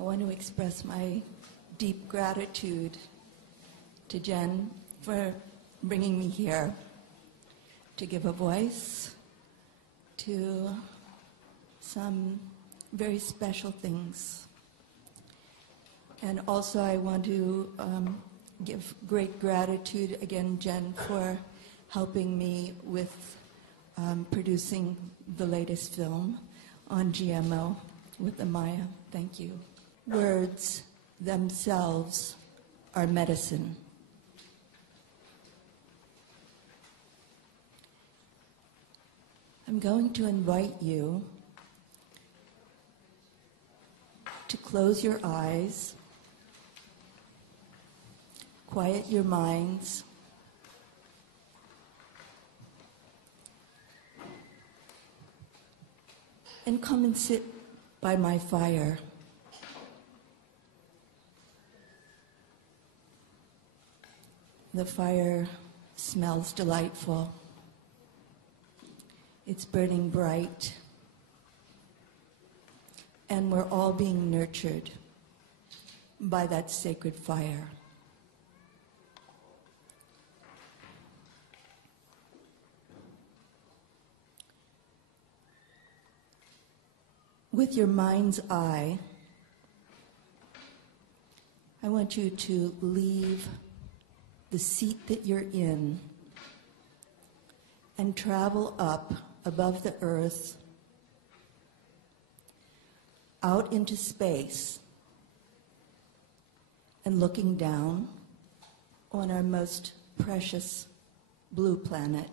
I want to express my deep gratitude to Jen for bringing me here to give a voice to some very special things. And also I want to give great gratitude again, Jen, for helping me with producing the latest film on GMO with Amaya. Thank you. Words themselves are medicine. I'm going to invite you to close your eyes, quiet your minds, and come and sit by my fire. The fire smells delightful. It's burning bright. And we're all being nurtured by that sacred fire. With your mind's eye, I want you to leave the seat that you're in and travel up above the earth, out into space, and looking down on our most precious blue planet,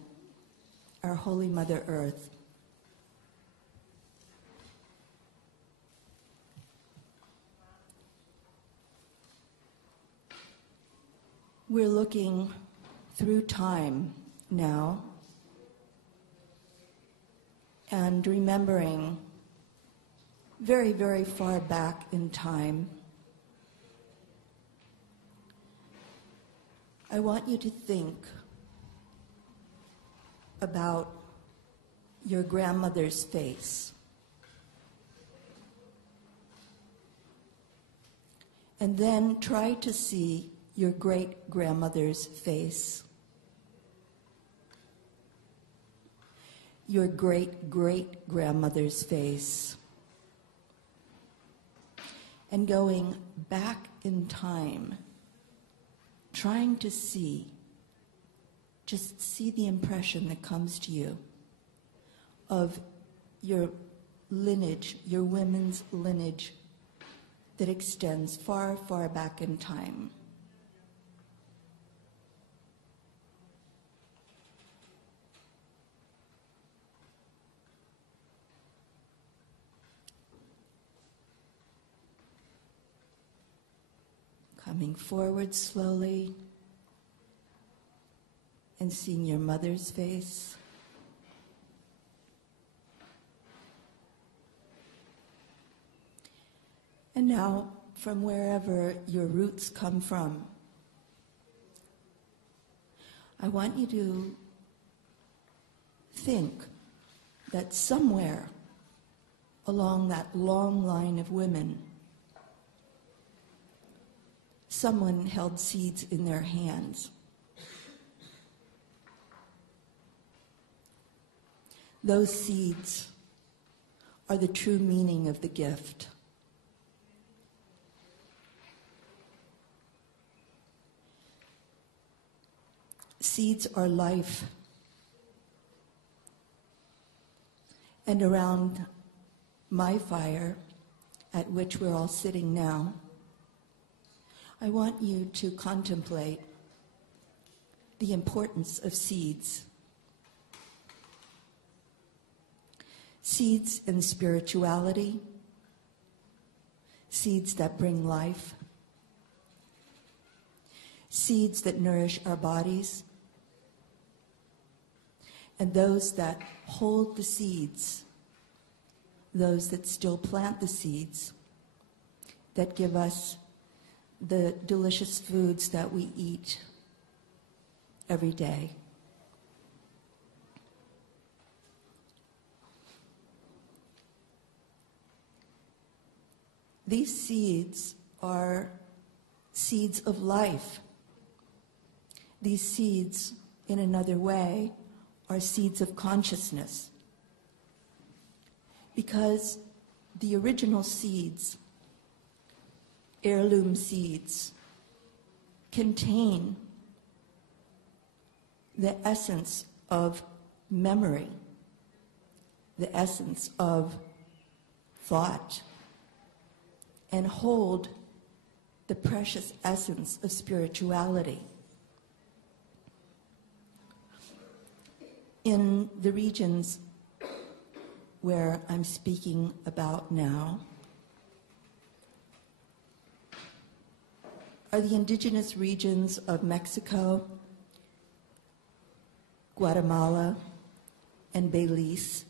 our Holy Mother Earth. We're looking through time now and remembering very, very far back in time. I want you to think about your grandmother's face. And then try to see your great-grandmother's face, your great-great-grandmother's face, and going back in time, trying to see, just see the impression that comes to you of your lineage, your women's lineage that extends far, far back in time. Coming forward slowly and seeing your mother's face. And now, from wherever your roots come from, I want you to think that somewhere along that long line of women, someone held seeds in their hands. Those seeds are the true meaning of the gift. Seeds are life. And around my fire, at which we're all sitting now, I want you to contemplate the importance of seeds. Seeds in spirituality, seeds that bring life, seeds that nourish our bodies, and those that hold the seeds, those that still plant the seeds, that give us the delicious foods that we eat every day. these seeds are seeds of life. These seeds, in another way, are seeds of consciousness. Because the original seeds, heirloom seeds, contain the essence of memory, the essence of thought, and hold the precious essence of spirituality. In the regions where I'm speaking about now are the indigenous regions of Mexico, Guatemala, and Belize.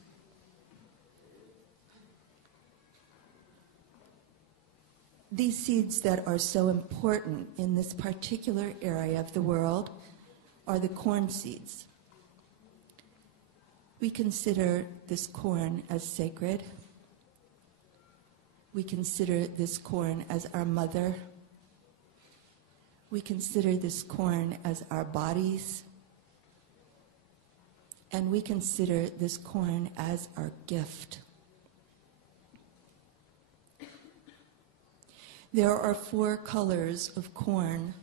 These seeds that are so important in this particular area of the world are the corn seeds. We consider this corn as sacred. We consider this corn as our mother. We consider this corn as our bodies. And we consider this corn as our gift. There are 4 colors of corn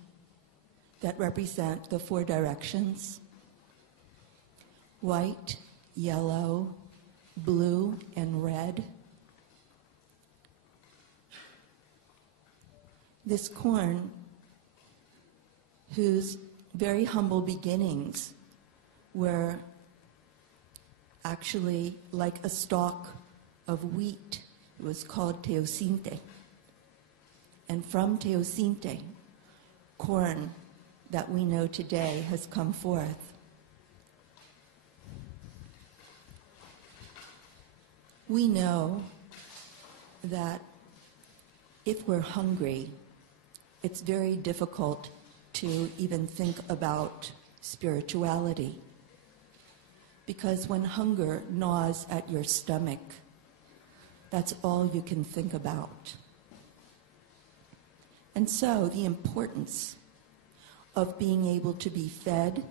that represent the 4 directions: white, yellow, blue, and red. This corn, whose very humble beginnings were actually like a stalk of wheat, it was called teosinte. And from teosinte, corn that we know today has come forth. We know that if we're hungry, it's very difficult to even think about spirituality. Because when hunger gnaws at your stomach, that's all you can think about. And so the importance of being able to be fed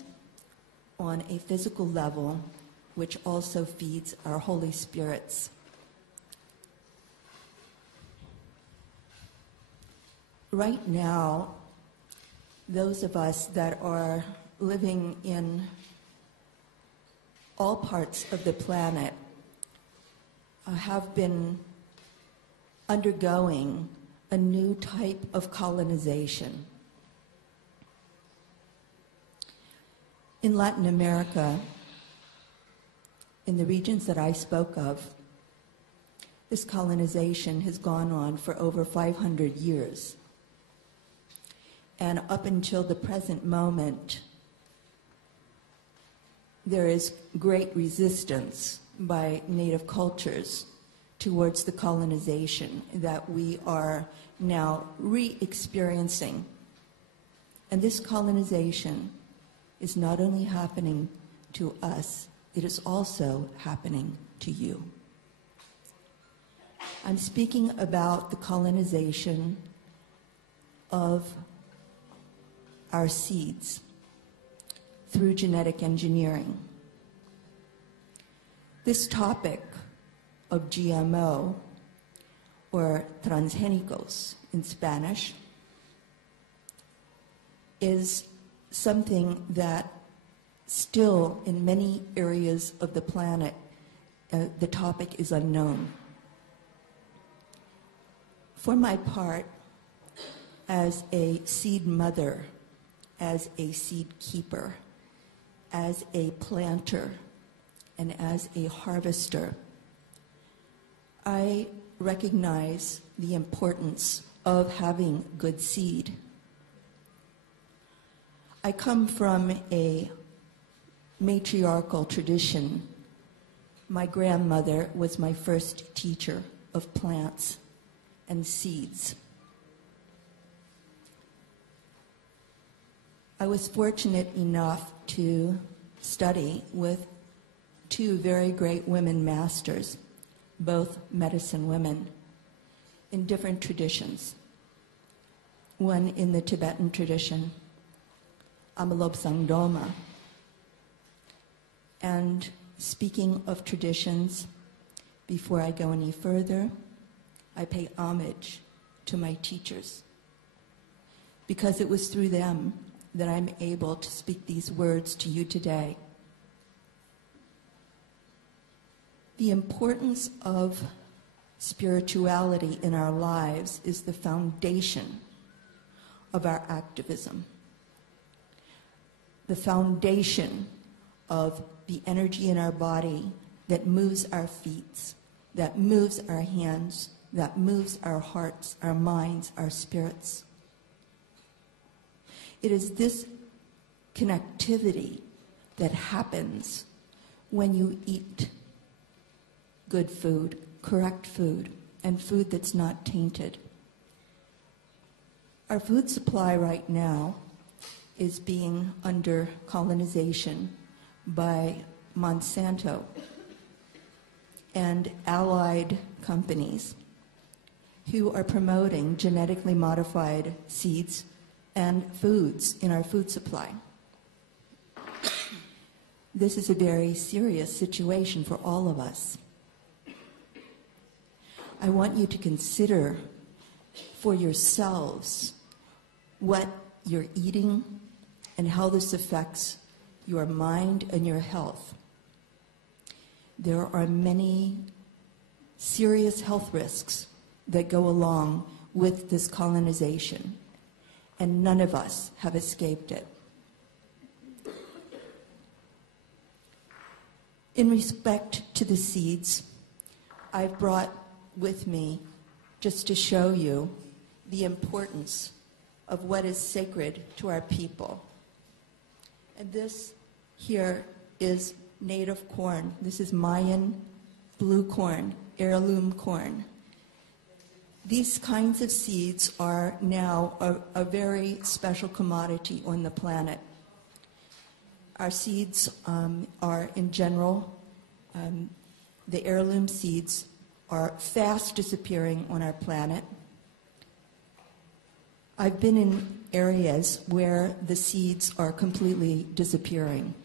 on a physical level, which also feeds our Holy Spirits. Right now, those of us that are living in all parts of the planet have been undergoing a new type of colonization. In Latin America, in the regions that I spoke of, this colonization has gone on for over 500 years. And up until the present moment, there is great resistance by native cultures towards the colonization that we are now re-experiencing. And this colonization is not only happening to us, it is also happening to you. I'm speaking about the colonization of our seeds through genetic engineering. This topic of GMO, or transgénicos in Spanish, is something that still in many areas of the planet, the topic is unknown. For my part, as a seed mother, as a seed keeper, as a planter, and as a harvester, I recognize the importance of having good seed. I come from a matriarchal tradition. My grandmother was my first teacher of plants and seeds. I was fortunate enough to study with 2 very great women masters, both medicine women. in different traditions. One in the Tibetan tradition, Amalop Sangdoma. And speaking of traditions, before I go any further, I pay homage to my teachers, because it was through them that I'm able to speak these words to you today. The importance of spirituality in our lives is the foundation of our activism, the foundation of the energy in our body that moves our feet, that moves our hands, that moves our hearts, our minds, our spirits. It is this connectivity that happens when you eat good food, correct food, and food that's not tainted. Our food supply right now is being under colonization by Monsanto and allied companies who are promoting genetically modified seeds and foods in our food supply. This is a very serious situation for all of us. I want you to consider for yourselves what you're eating and how this affects your mind and your health. There are many serious health risks that go along with this colonization, and none of us have escaped it. In respect to the seeds, I've brought with me, just to show you the importance of what is sacred to our people. And this here is native corn. This is Mayan blue corn, heirloom corn. These kinds of seeds are now a very special commodity on the planet. Our seeds are, in general, the heirloom seeds are fast disappearing on our planet. I've been in areas where the seeds are completely disappearing.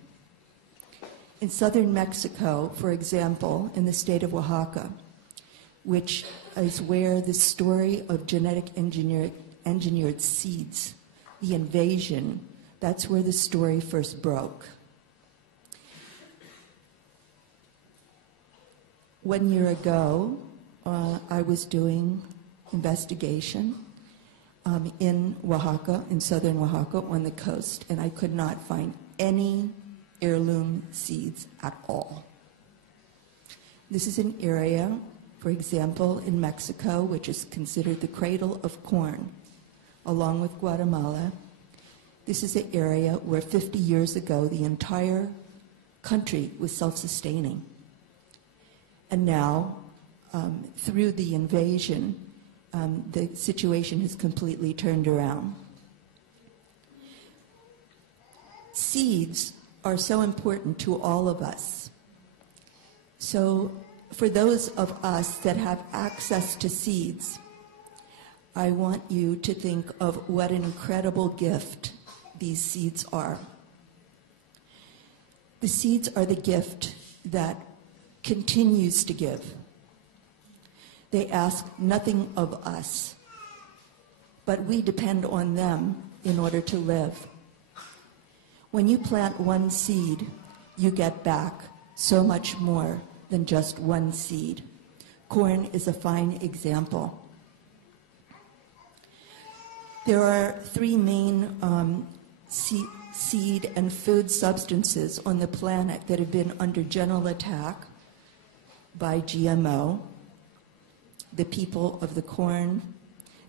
In southern Mexico, for example, in the state of Oaxaca, which is where the story of genetic engineered seeds, the invasion, that's where the story first broke. 1 year ago, I was doing investigation in Oaxaca, in southern Oaxaca, on the coast, and I could not find any heirloom seeds at all. This is an area, for example, in Mexico, which is considered the cradle of corn, along with Guatemala. This is an area where 50 years ago the entire country was self-sustaining. And now, through the invasion, the situation has completely turned around. Seeds are so important to all of us. So for those of us that have access to seeds, I want you to think of what an incredible gift these seeds are. The seeds are the gift that continues to give. They ask nothing of us, but we depend on them in order to live. When you plant one seed, you get back so much more than just one seed. Corn is a fine example. There are three main seed and food substances on the planet that have been under general attack by GMO: the people of the corn,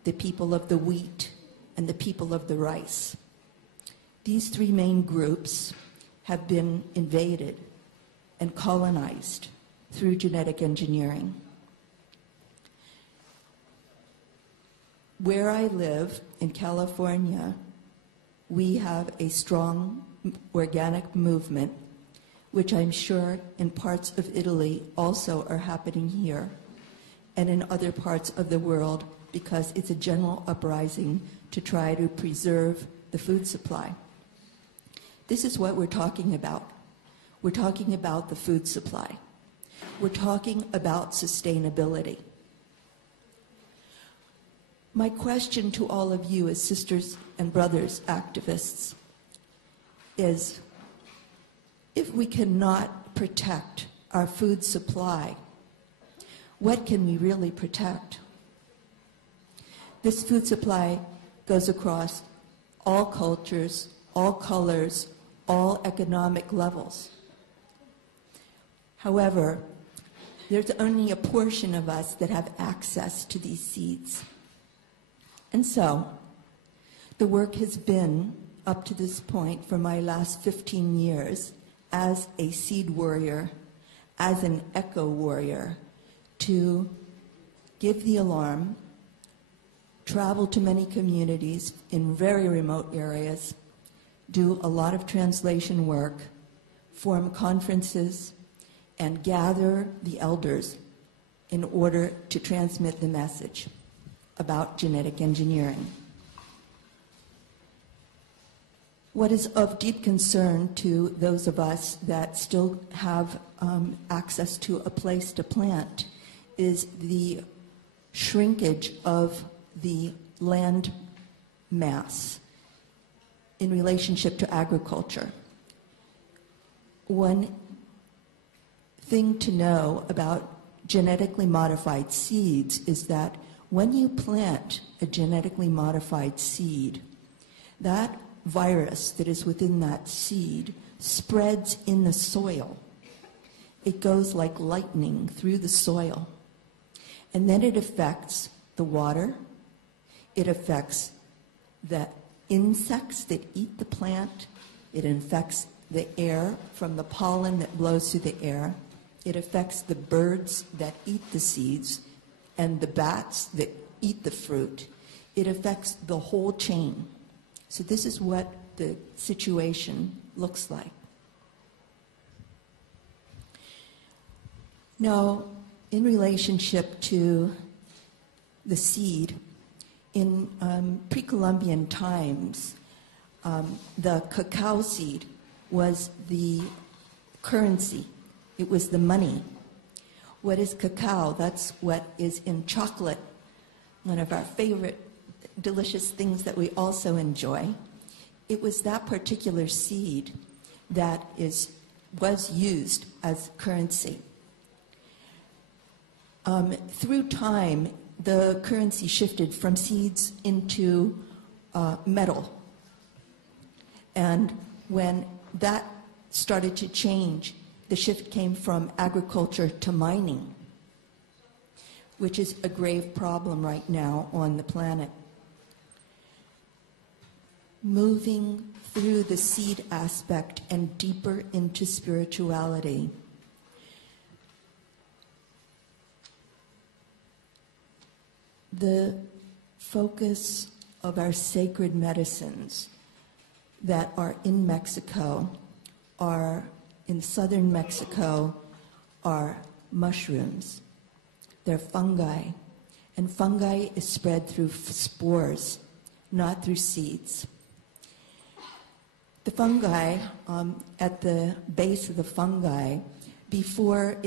the people of the wheat, and the people of the rice. These three main groups have been invaded and colonized through genetic engineering. Where I live in California, we have a strong organic movement, which I'm sure in parts of Italy also are happening here. and in other parts of the world, because it's a general uprising to try to preserve the food supply. This is what we're talking about. We're talking about the food supply. We're talking about sustainability. My question to all of you as sisters and brothers activists is, if we cannot protect our food supply, what can we really protect? This food supply goes across all cultures, all colors, all economic levels. However, there's only a portion of us that have access to these seeds. And so, the work has been, up to this point, for my last 15 years, as a seed warrior, as an echo warrior, to give the alarm, travel to many communities in very remote areas, do a lot of translation work, form conferences, and gather the elders in order to transmit the message about genetic engineering. What is of deep concern to those of us that still have access to a place to plant is the shrinkage of the land mass in relationship to agriculture. One thing to know about genetically modified seeds is that when you plant a genetically modified seed, that virus that is within that seed spreads in the soil. It goes like lightning through the soil. And then it affects the water. It affects the insects that eat the plant. It infects the air from the pollen that blows through the air. It affects the birds that eat the seeds and the bats that eat the fruit. It affects the whole chain. So this is what the situation looks like. Now, in relationship to the seed, in pre-Columbian times, the cacao seed was the currency. It was the money. What is cacao? That's what is in chocolate, one of our favorite delicious things that we also enjoy. It was that particular seed that was used as currency. Through time, the currency shifted from seeds into metal. And when that started to change, the shift came from agriculture to mining, which is a grave problem right now on the planet. Moving through the seed aspect and deeper into spirituality. The focus of our sacred medicines that are in Mexico are, in southern Mexico, are mushrooms. They're fungi. And fungi is spread through spores, not through seeds. The fungi, at the base of the fungi, before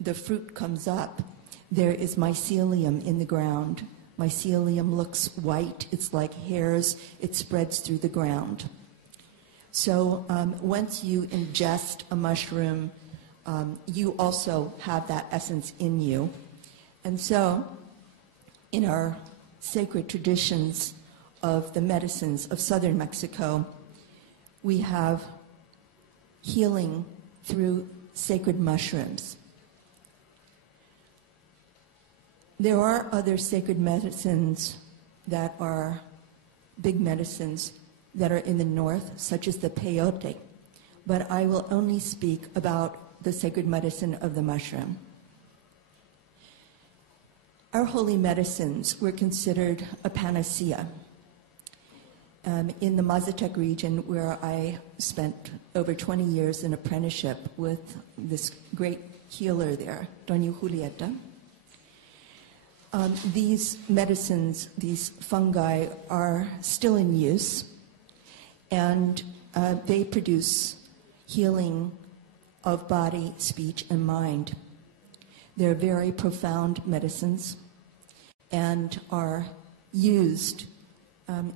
the fruit comes up, there is mycelium in the ground. Mycelium looks white. It's like hairs. It spreads through the ground. So once you ingest a mushroom, you also have that essence in you. And so in our sacred traditions of the medicines of southern Mexico, we have healing through sacred mushrooms. There are other sacred medicines that are big medicines that are in the north, such as the peyote, but I will only speak about the sacred medicine of the mushroom. Our holy medicines were considered a panacea. In the Mazatec region, where I spent over 20 years in apprenticeship with this great healer there, Doña Julieta, These medicines, these fungi, are still in use, and they produce healing of body, speech, and mind. They're very profound medicines and are used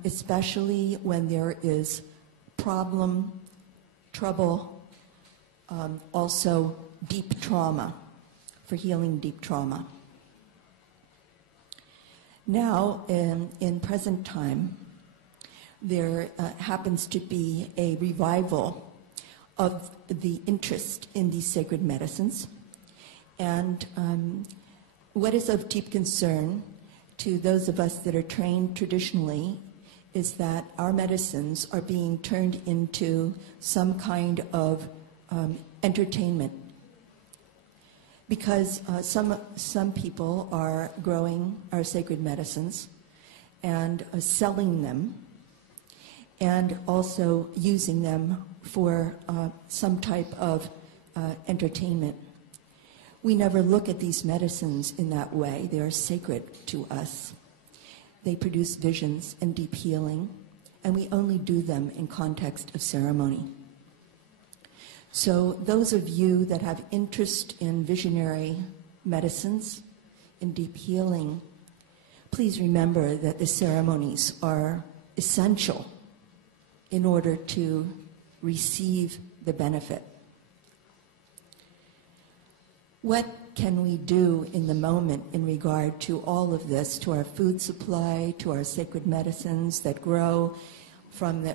especially when there is problem, trouble, also deep trauma, for healing deep trauma. Now, in present time, there happens to be a revival of the interest in these sacred medicines. And what is of deep concern to those of us that are trained traditionally is that our medicines are being turned into some kind of entertainment. Because some people are growing our sacred medicines and selling them, and also using them for some type of entertainment. We never look at these medicines in that way. They are sacred to us. They produce visions and deep healing, and we only do them in context of ceremony. So those of you that have interest in visionary medicines, in deep healing, please remember that the ceremonies are essential in order to receive the benefit. What can we do in the moment in regard to all of this, to our food supply, to our sacred medicines that grow from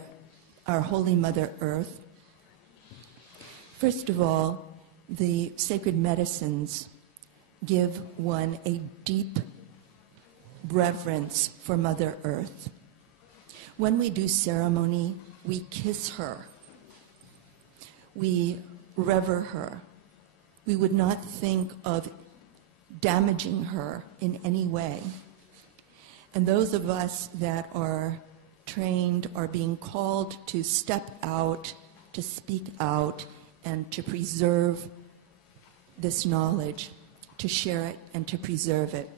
our Holy Mother Earth? First of all, the sacred medicines give one a deep reverence for Mother Earth. When we do ceremony, we kiss her. We revere her. We would not think of damaging her in any way. And those of us that are trained are being called to step out, to speak out, and to preserve this knowledge, to share it and to preserve it.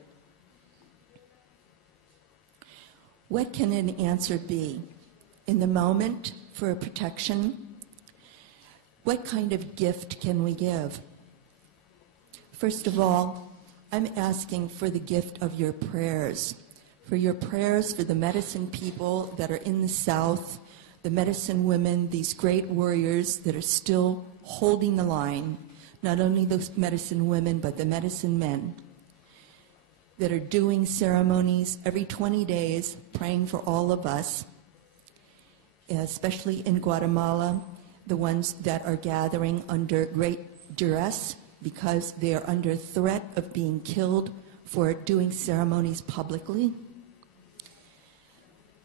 What can an answer be? In the moment, for protection, what kind of gift can we give? First of all, I'm asking for the gift of your prayers for the medicine people that are in the South, the medicine women, these great warriors that are still holding the line, not only those medicine women, but the medicine men that are doing ceremonies every 20 days, praying for all of us, especially in Guatemala, the ones that are gathering under great duress because they are under threat of being killed for doing ceremonies publicly.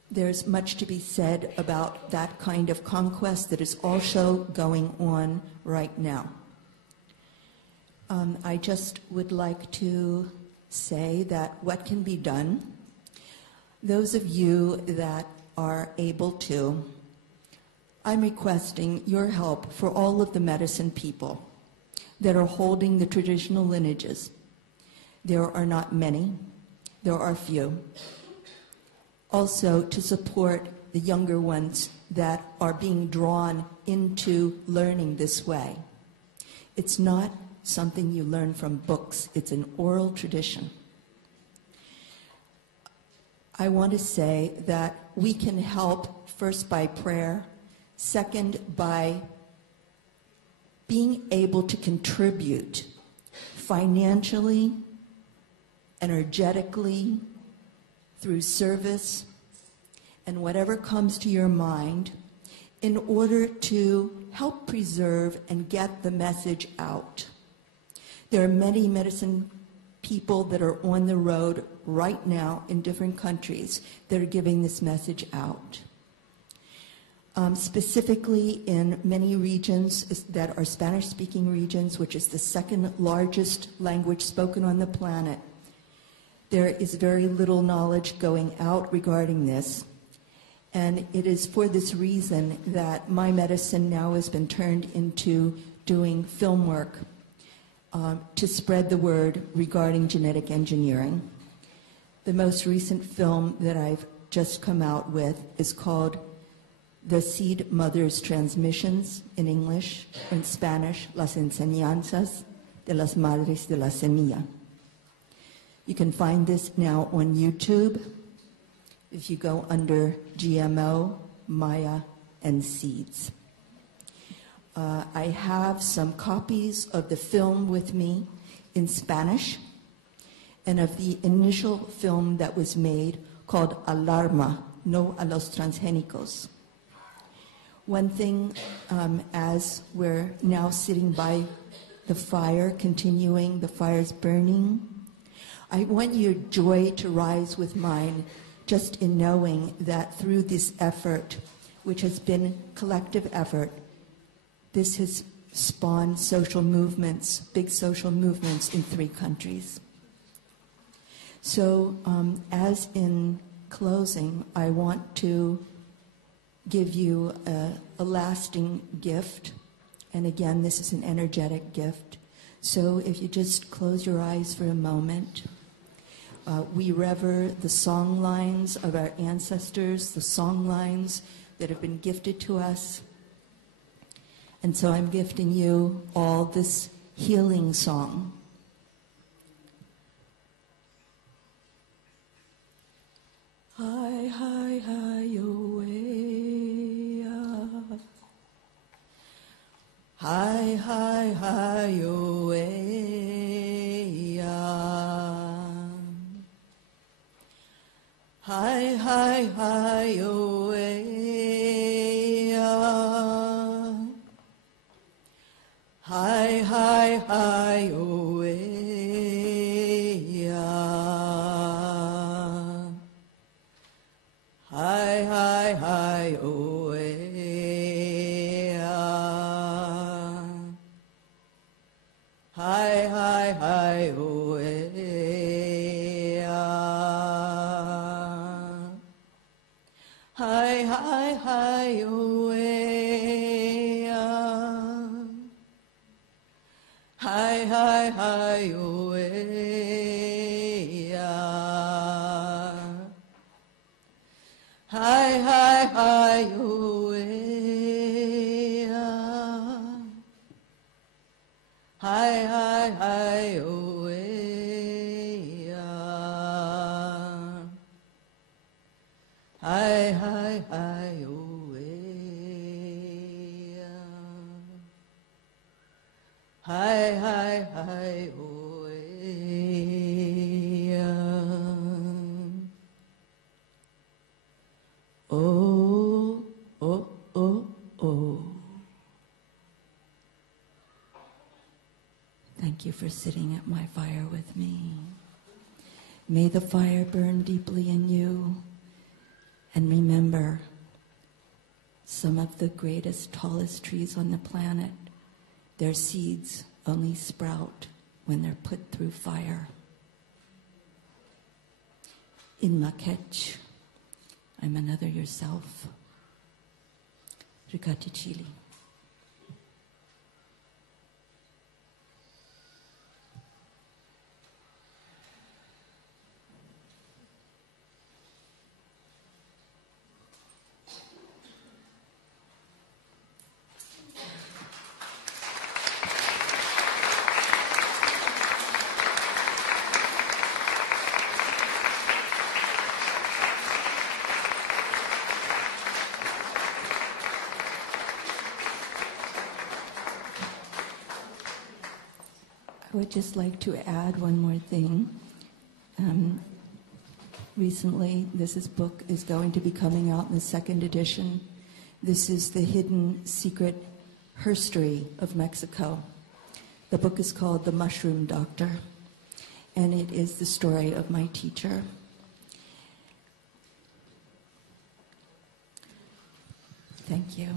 There's much to be said about that kind of conquest that is also going on right now. I just would like to say that what can be done, those of you that are able to, I'm requesting your help for all of the medicine people that are holding the traditional lineages. There are not many, there are few. Also to support the younger ones that are being drawn into learning this way. It's not something you learn from books, it's an oral tradition. I want to say that we can help first by prayer, second by being able to contribute financially, energetically, through service, and whatever comes to your mind in order to help preserve and get the message out. There are many medicine people that are on the road right now in different countries that are giving this message out. Specifically in many regions that are Spanish-speaking regions, which is the second largest language spoken on the planet, there is very little knowledge going out regarding this. And it is for this reason that my medicine now has been turned into doing film work to spread the word regarding genetic engineering. The most recent film that I've just come out with is called The Seed Mother's Transmissions in English, in Spanish, Las Enseñanzas de las Madres de la Semilla. You can find this now on YouTube if you go under GMO, Maya, and Seeds. I have some copies of the film with me in Spanish and of the initial film that was made called Alarma, No a los Transgénicos. One thing, as we're now sitting by the fire, continuing, the fire's burning, I want your joy to rise with mine just in knowing that through this effort, which has been collective effort, this has spawned social movements, big social movements in 3 countries. So as in closing, I want to give you a lasting gift. And again, this is an energetic gift. So if you just close your eyes for a moment, we rever the song lines of our ancestors, the song lines that have been gifted to us. And so I'm gifting you all this healing song. Hi, hi, hi, yo, hi, hi, hi, yo, hi, hi, hi, yo, hi, hi, hi, yo, hi, hi, hi, oh, hi, hi, hi, oh, hi, hi, hi, oh, hi, hi, hi, oh, hi, hi, hi, oh, hi, hi, hi, oh, hi, hi, hi, oh, hi, hi, hi, oh, oh, oh, oh, oh. Thank you for sitting at my fire with me. May the fire burn deeply in you. And remember, some of the greatest, tallest trees on the planet, their seeds only sprout when they're put through fire. In Makech, I'm another yourself. Ricati Chili. I would just like to add one more thing. Recently, this book is going to be coming out in the 2nd edition. This is The Hidden Secret Herstory of Mexico. The book is called The Mushroom Doctor, and it is the story of my teacher. Thank you.